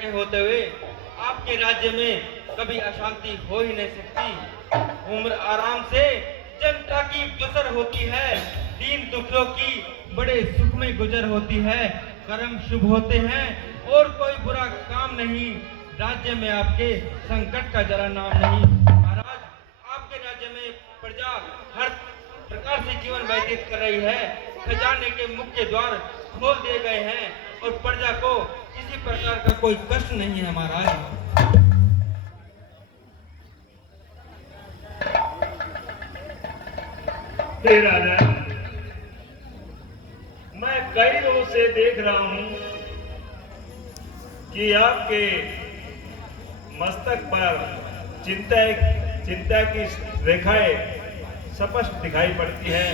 के होते हुए आपके राज्य में कभी अशांति हो ही नहीं सकती। उम्र आराम से जनता की बसर होती है, दीन दुखियों की बड़े सुख में गुजर होती है, कर्म शुभ होते हैं और कोई बुरा काम नहीं। राज्य में आपके संकट का जरा नाम नहीं। महाराज, आपके राज्य में प्रजा हर प्रकार से जीवन व्यतीत कर रही है। खजाने के मुख्य द्वार खोल दिए गए हैं और प्रजा को किसी प्रकार का कोई कष्ट नहीं है। महाराज, राजा, मैं कई दिनों से देख रहा हूं कि आपके मस्तक पर चिंता की रेखाएं स्पष्ट दिखाई पड़ती है।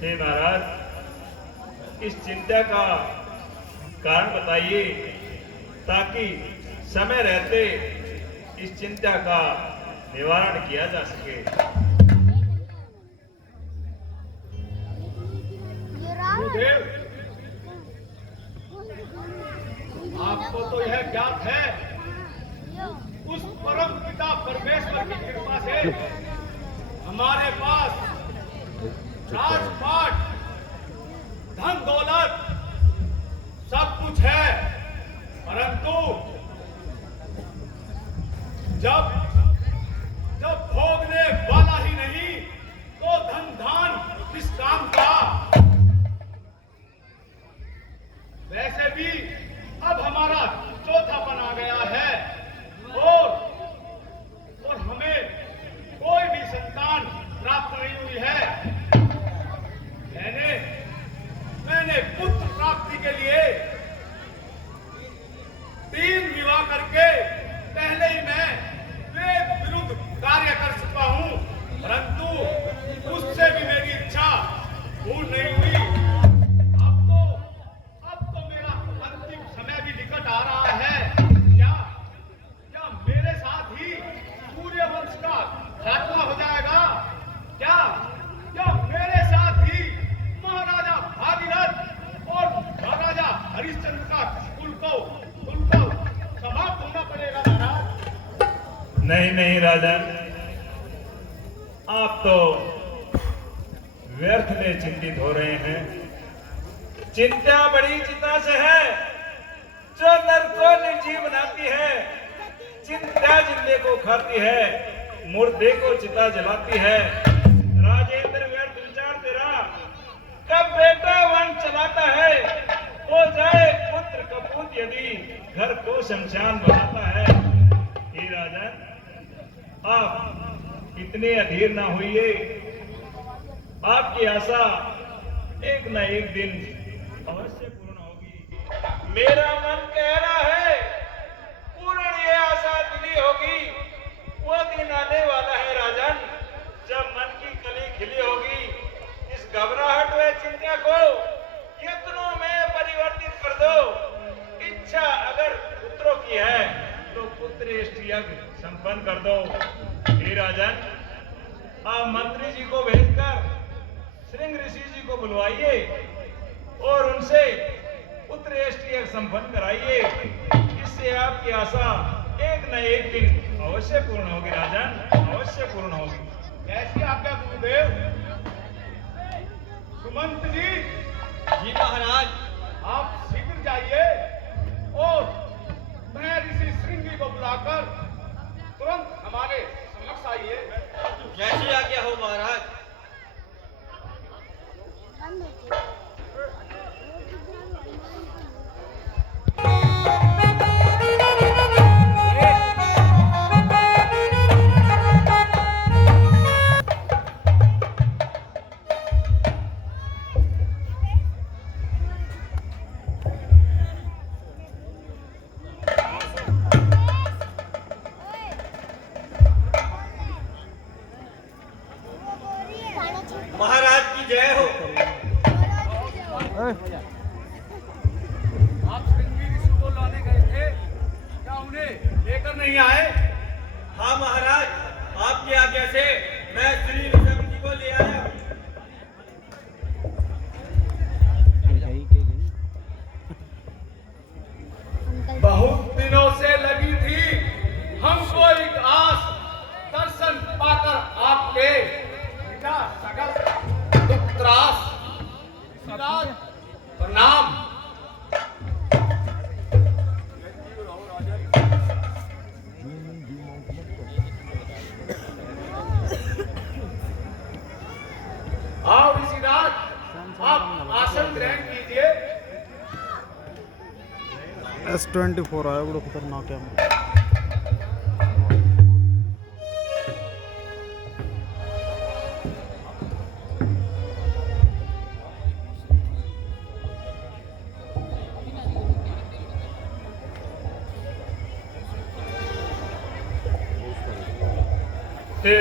हे महाराज, इस चिंता का कारण बताइए ताकि समय रहते इस चिंता का निवारण किया जा सके। गुरुदेव, आपको तो यह ज्ञात है, उस परम पिता परमेश्वर की कृपा से हमारे पास राजपाट, धन दौलत सब कुछ है, परंतु जब भोगने वाला ही नहीं तो धन धान किस काम का। वैसे भी अब हमारा चौथापन आ गया है और हमें कोई भी संतान प्राप्त नहीं हुई है। मैंने पुत्र प्राप्ति के लिए 3 विवाह करके पहले ही मैं वेद विरुद्ध कार्य कर चुका हूं, परंतु उससे भी मेरी इच्छा पूर्ण नहीं हुई। अब तो मेरा अंतिम समय भी निकट आ रहा है। क्या मेरे साथ ही सूर्यवंश का खात्मा हो जाएगा? क्या मेरे साथ ही महाराजा भागीरथ और महाराजा हरिश्चंद्र का कुल को समाप्त होना पड़ेगा? महाराज, नहीं राजन, आप तो व्यर्थ में चिंतित हो रहे हैं। चिंता बड़ी चिता से है जो नर को निर्जीव बनाती है। चिंता जिंदे को खाती है, मुर्दे को चिता जलाती है। राजेंद्र, व्यर्थ विचार तेरा, कब बेटा वन चलाता है हो जाए पुत्र कपूत यदि घर को शमशान बनाता है। हे राजन, आप इतने अधीर ना होइए। आपकी आशा एक न एक दिन अवश्य पूर्ण होगी। मेरा मन कह रहा है पूर्ण ये आशा दिली होगी। वो दिन आने वाला है राजन, जब मन की कली खिली होगी। इस घबराहट व चिंता को यत्नों में परिवर्तित कर दो। इच्छा अगर पुत्रों की है तो पुत्रेष्ट यज्ञ संपन्न कर दो। हे राजन, आप मंत्री जी को भेजकर श्रृंग ऋषि जी को बुलवाइए और उनसे पुत्रेष्ट यज्ञ संपन्न कराइए। इससे आपकी आशा एक न एक दिन अवश्य पूर्ण होगी राजन, अवश्य पूर्ण होगी। ऐसी आज्ञा गुरुदेव। सुमंत जी। जी महाराज, आप शीघ्र जाइए और मैं ऋषि श्रृंगी को बुलाकर तुरंत हमारे समक्ष आइए। जैसी आज्ञा हो महाराज। महाराज की जय हो। आप श्रृंगी ऋषि को लाने गए थे, क्या उन्हें लेकर नहीं आए? हाँ महाराज, आपकी आज्ञा से मैं श्री ऋषभ जी को ले आया। बहुत S24 आया, बड़ा खतरनाक कैमरा।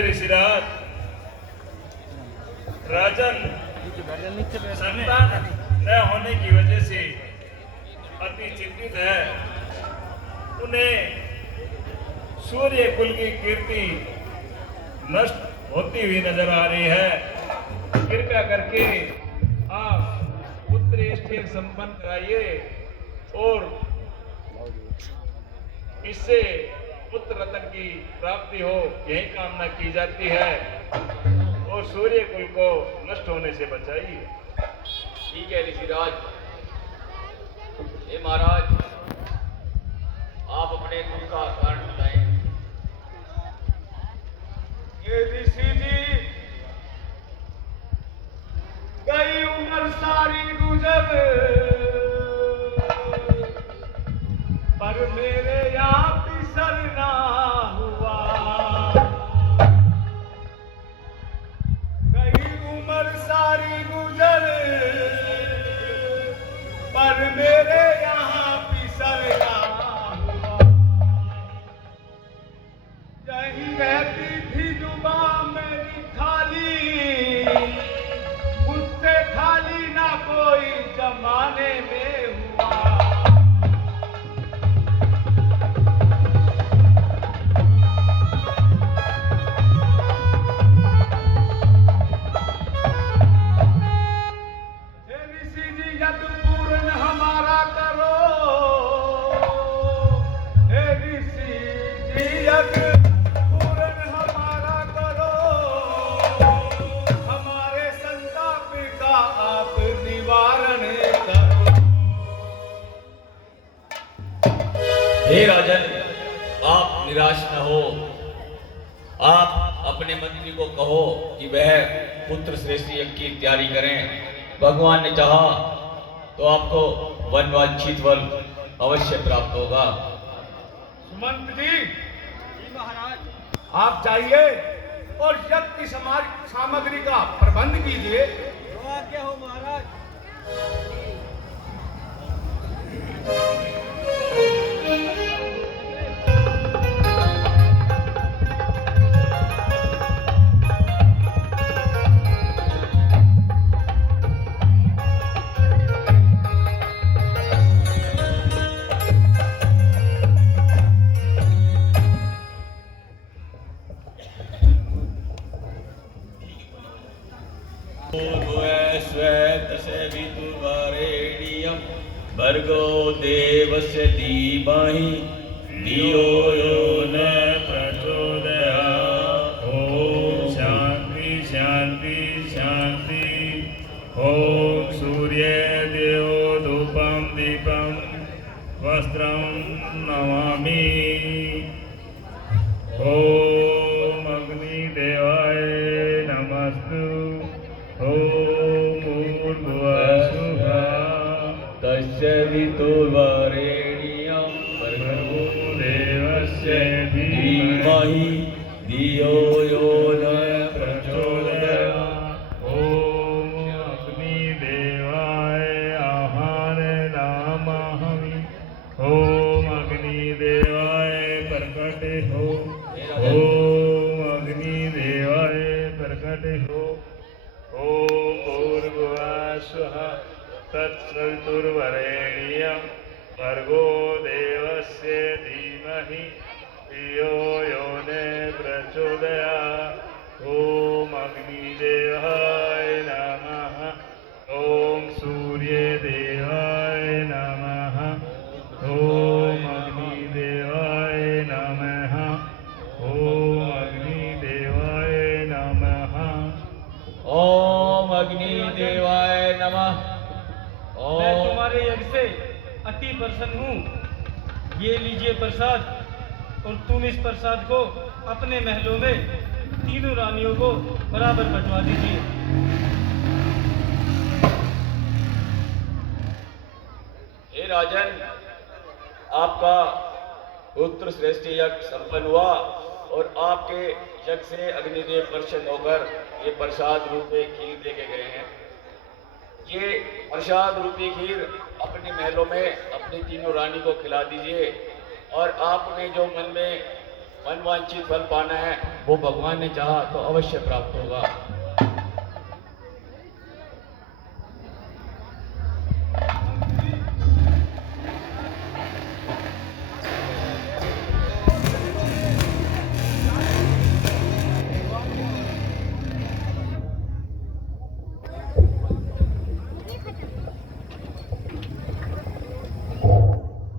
ऋषिराज राजन संतान न होने की वजह से अति चिंतित है। उन्हें सूर्य कुल की कीर्ति नष्ट होती हुई नजर आ रही है। कृपया करके आप पुत्र स्थिर संपन्न कराइए और इससे पुत्र रत्न की प्राप्ति हो, यही कामना की जाती है और सूर्य कुल को नष्ट होने से बचाइए। ठीक है ऋषिराज। हे महाराज, आप अपने दुख का कारण बताएं। ये ऋषि जी, गई उम्र सारी गुजर, पर मेरे यहाँ पिसर ना हुआ। गई उम्र सारी गुजर, पर मेरे यहाँ पिसर ना हुआ। यही रहती थी जुबान मेरी खाली, मुझसे खाली ना कोई जमाने में हुआ। हे राजन, आप निराश न हो। आप अपने मंत्री को कहो कि वह पुत्र श्रेष्ठी यज्ञ की तैयारी करें। भगवान ने चाहा तो आपको वनवांछित फल अवश्य प्राप्त होगा। सुमंत जी महाराज, आप जाइए और यज्ञ की सामग्री का प्रबंध कीजिए। क्या हो महाराज। भर्गो देवस्य धीमहि धियो यो न प्रचोदयात्। ओम शांति शांति शांति। ओम सूर्य देवो धूपम दीपम वस्त्रम नमामि। ओम अग्नि देवाय नमस्तु। ओम भूर्भुवः तस्य वितुर्वरेण्यं भर्गो देवस्य धीमहि धियो यो न प्रचोदयात्। ओम अग्नि देवाय आहार नामहमि। ओम अग्नि देवाय प्रकट हो। ओम अग्नि देवाय प्रकट हो। ओम भूर्भुवः स्वः तत्सवितुर्वरेण्यं भर्गो देवस्य धीमहि धियो यो न प्रचोदयात्। ओम अग्निदेवाय नमः। ओम सूर्यदेवाय नमः। ओम अग्निदेवाय नमः। ओम अग्निदेवाय नमः। ओम अग्निदेवाय नमः। मैं तुम्हारे यज्ञ से अति प्रसन्न हूँ। ये लीजिए प्रसाद, और तुम इस प्रसाद को अपने महलों में तीनों रानियों को बराबर बंटवा दीजिए। हे राजन, आपका पुत्र श्रेष्ठ यज्ञ संपन्न हुआ और आपके यज्ञ से अग्निदेव प्रसन्न होकर ये प्रसाद रूप में खीर देके गए हैं। ये प्रसाद रूपी खीर अपने महलों में अपनी तीनों रानी को खिला दीजिए और आपने जो मन में मनवांछित फल पाना है वो भगवान ने चाहा तो अवश्य प्राप्त होगा।